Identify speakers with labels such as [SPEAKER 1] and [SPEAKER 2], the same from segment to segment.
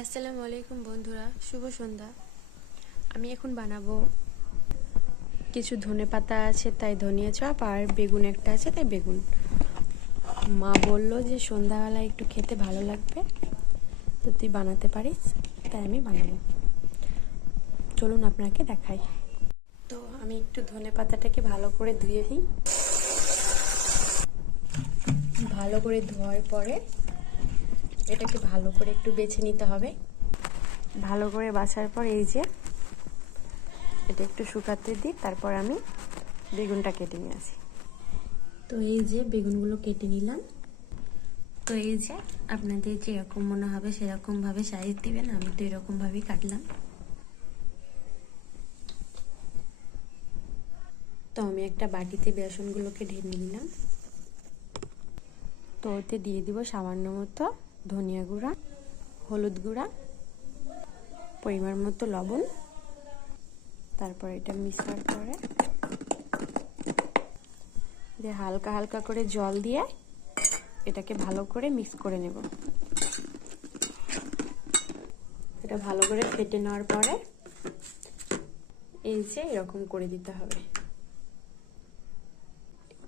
[SPEAKER 1] আসসালামু আলাইকুম বন্ধুরা, শুভ সন্ধ্যা। আমি এখন বানাবো কিছু ধনে পাতা আছে, তাই ধনিয়া চপ, আর বেগুন একটা আছে, তাই বেগুন। মা বলল যে সন্ধ্যাবেলায় একটু খেতে ভালো লাগবে, তো তুই বানাতে পারিস, তাই আমি বানাবো। চলুন আপনাকে দেখাই। তো আমি একটু ধনে পাতাটাকে ভালো করে ধুয়ে নিই। ভালো করে ধোয়ার পরে এটাকে ভালো করে একটু বেছে নিতে হবে। ভালো করে বাছার পর এই যে এটা একটু শুকাতে দিই তারপর আমি বেগুনটা কেটে নিয়ে আসি। তো এই যে বেগুনগুলো কেটে নিলাম। তো এই যে আপনাদের যেরকম মনে হবে সেরকমভাবে সাইজ দিবেন আমি তো এরকমভাবেই কাটলাম। তো আমি একটা বাটিতে বেসনগুলোকে ঢেলে নিলাম। তো ওতে দিয়ে দিব সামান্য মতো ধনিয়া গুঁড়া, হলুদ গুঁড়া, পরিমাণ মতো লবণ, তারপর এটা মিক্সার করে দিয়ে হালকা হালকা করে জল দিয়ে এটাকে ভালো করে মিক্স করে নেব। এটা ভালো করে ফেটে নেওয়ার পরে এই যে এরকম করে দিতে হবে।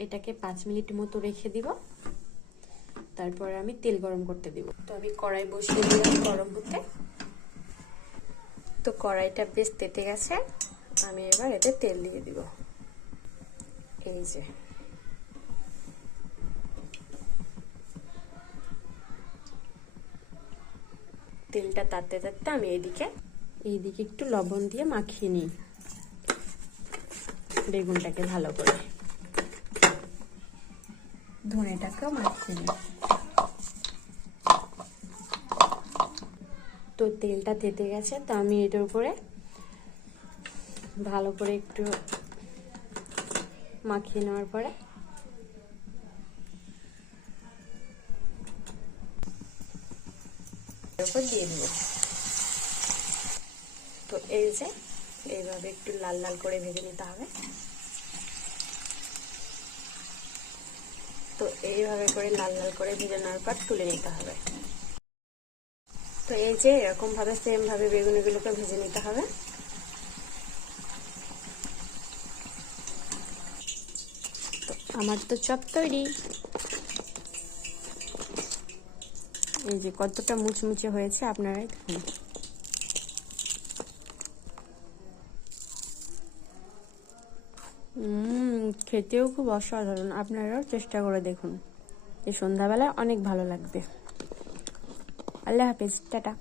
[SPEAKER 1] এটাকে পাঁচ মিনিট মতো রেখে দিব। তারপরে আমি তেল গরম করতে দিব। তো আমি কড়াই বসিয়ে দিলাম গরম হতে। তো কড়াইটা বেশ তেতে গেছে। আমি এবার এতে তেল দিয়ে দিব। এই যে। তেলটা তাতে তাতে আমি এইদিকে এইদিকে একটু লবণ দিয়ে মাখিয়ে নিই। বেগুনটাকে ভালো করে। ধনেটাকেও মাখিয়ে নিই। তো তেলটা তেতে গেছে, তো আমি এটার উপরে ভালো করে একটু মাখিয়ে নেওয়ার পরে উপর দিয়ে দিব। তো এই যে, এইভাবে একটু লাল লাল করে ভেজে নিতে হবে। তো এইভাবে করে লাল লাল করে ভেজে নেওয়ার পর তুলে নিতে হবে। তো এই যে এরকম ভাবে সেম ভাবে বেগুনিগুলোকে ভেজে নিতে হবে। আমার তো চপ তৈরি। এই যে কতটা মুচমুচে হয়েছে আপনারাই দেখুন। খেতেও খুব অসাধারণ। আপনারাও চেষ্টা করে দেখুন। এই সন্ধ্যাবেলায় অনেক ভালো লাগবে। আল্লাহ হাফিজ টাটা।